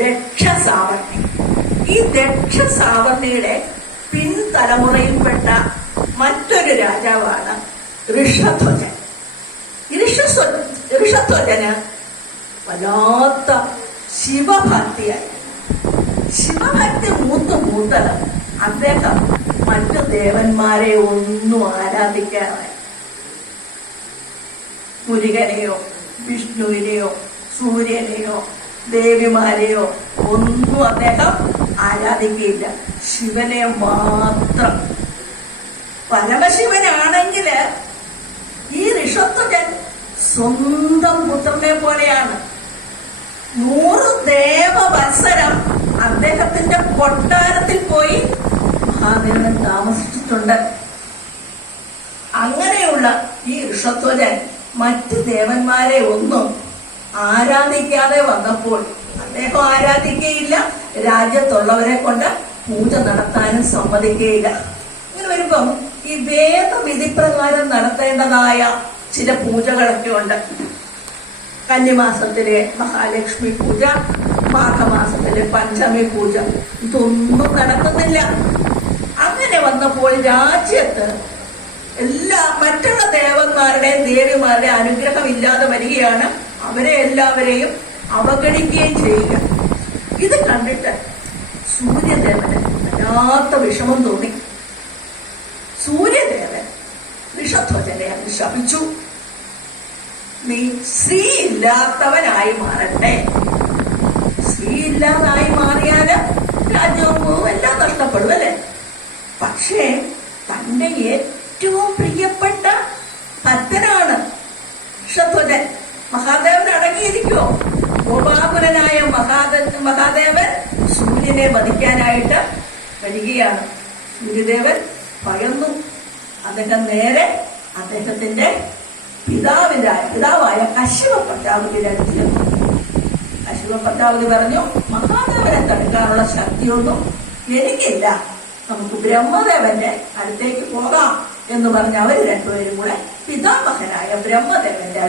ദക്ഷസാവർണി. ഈ ദക്ഷസാവർണിയുടെ പിൻതലമുറയിൽപ്പെട്ട മറ്റൊരു രാജാവാണ് ഋഷധ്വജൻ. ഋഷധ്വജന് വല്ലാത്ത ശിവഭക്തിയായി. ശിവഭക്തി മൂത്ത് മൂത്ത് അദ്ദേഹം മറ്റു ദേവന്മാരെ ഒന്നും ആരാധിക്കാറായി. മുരുകനെയോ വിഷ്ണുവിനെയോ സൂര്യനെയോ ദേവിമാരെയോ ഒന്നും അദ്ദേഹം ആരാധിക്കുകയില്ല. ശിവനെ മാത്രം. പരമശിവനാണെങ്കിൽ ഈ ഋഷത്വജൻ സ്വന്തം പുത്രനെ പോലെയാണ്. നൂറ് ദേവവത്സരം അദ്ദേഹത്തിന്റെ കൊട്ടാരത്തിൽ പോയി മഹാദേവൻ താമസിച്ചിട്ടുണ്ട്. അങ്ങനെയുള്ള ഈ ഋഷത്വജൻ മറ്റ് ദേവന്മാരെ ഒന്നും ആരാധിക്കാതെ വന്നപ്പോൾ അദ്ദേഹം ആരാധിക്കുകയില്ല രാജ്യത്തുള്ളവരെ കൊണ്ട് പൂജ നടത്താനും സമ്മതിക്കുകയില്ല ഇങ്ങനെ വരുമ്പം ഈ വേദവിധി പ്രകാരം നടത്തേണ്ടതായ ചില പൂജകളൊക്കെ ഉണ്ട്. കന്നിമാസത്തിലെ മഹാലക്ഷ്മി പൂജ മാഘമാസത്തിലെ പഞ്ചമി പൂജ ഇതൊന്നും നടത്തുന്നില്ല അങ്ങനെ വന്നപ്പോൾ രാജ്യത്ത് എല്ലാ മറ്റുള്ള ദേവന്മാരുടെയും ദേവിമാരുടെയും അനുഗ്രഹം ഇല്ലാതെ വരികയാണ്. അവരെ എല്ലാവരെയും അവഗണിക്കുകയും ചെയ്യുക. ഇത് കണ്ടിട്ട് സൂര്യദേവന് വല്ലാത്ത വിഷമം തോന്നി. സൂര്യദേവൻ ഋഷധ്വജനെ അങ്ങ് ശപിച്ചു. നീ സ്ത്രീ ഇല്ലാത്തവനായി മാറട്ടെ. സ്ത്രീ ഇല്ലാതായി മാറിയാൽ രാജ്യവും എല്ലാം നഷ്ടപ്പെടും അല്ലെ? പക്ഷേ തന്റെ ഏറ്റവും പ്രിയപ്പെട്ട ഭക്തനാണ് ഋഷധ്വജൻ മഹാദേവൻ അടങ്ങിയിരിക്കുമോ ഗോപാകുലനായ മഹാദ മഹാദേവൻ സൂര്യനെ വധിക്കാനായിട്ട് വരികയാണ്. സൂര്യദേവൻ ഭയന്നു. അദ്ദേഹം നേരെ അദ്ദേഹത്തിന്റെ പിതാവിനായ പിതാവായ കശിവ പ്രജാപതിയുടെ അടുത്ത് ചെന്നു കശിവ പ്രജാപതി പറഞ്ഞു മഹാദേവനെ തടുക്കാനുള്ള ശക്തിയൊന്നും എനിക്കില്ല. നമുക്ക് ബ്രഹ്മദേവന്റെ അടുത്തേക്ക് പോകാം എന്ന് പറഞ്ഞ് അവർ രണ്ടുപേരും കൂടെ പിതാമഹനായ ബ്രഹ്മദേവന്റെ അടുത്ത്